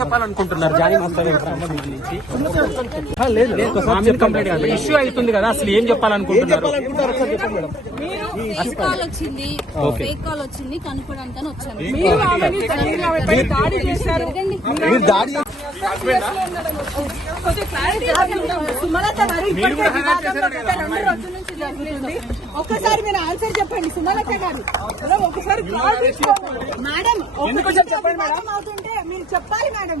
చెప్పాలనుకుంటున్నారు Johnny master complaint issue అవుతుంది కదా, అసలు ఏం చెప్పాలనుకుంటున్నారు? కాల్ వచ్చింది, ఫేక్ కాల్ వచ్చింది కనుక్కోవడానికి వచ్చాను. సుమలత గారు ఇప్పటికే వివాదంలో గత 2 రోజుల నుంచి జరుగుతుంది. ఒక్కసారి మీరు ఆన్సర్ చెప్పండి సుమలత గారు. ఒకసారి మేడం వివాదం అవుతుంటే మీరు చెప్పాలి మేడం.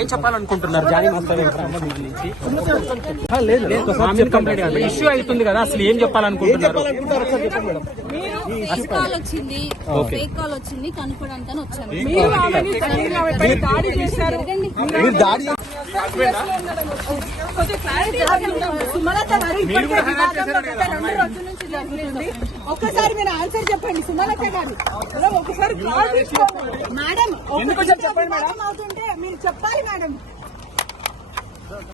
ఏం చెప్పాలనుకుంటున్నారు జానీ మాస్టర్ కంప్లైంట్ ఇష్యూ అవుతుంది కదా, అసలు ఏం చెప్పాలనుకుంటున్నారు? కాల్ వచ్చింది, ఫేక్ కాల్ వచ్చింది కనుక్కోవడానికి వచ్చాను. సుమలత గారు ఇప్పటికే వివాదంలో గత 2 రోజుల నుంచి జరుగుతుంది. ఒక్కసారి మీరు ఆన్సర్ చెప్పండి సుమలత గారు. ఒకసారి మేడం వివాదం అవుతుంటే మీరు చెప్పాలి మేడం.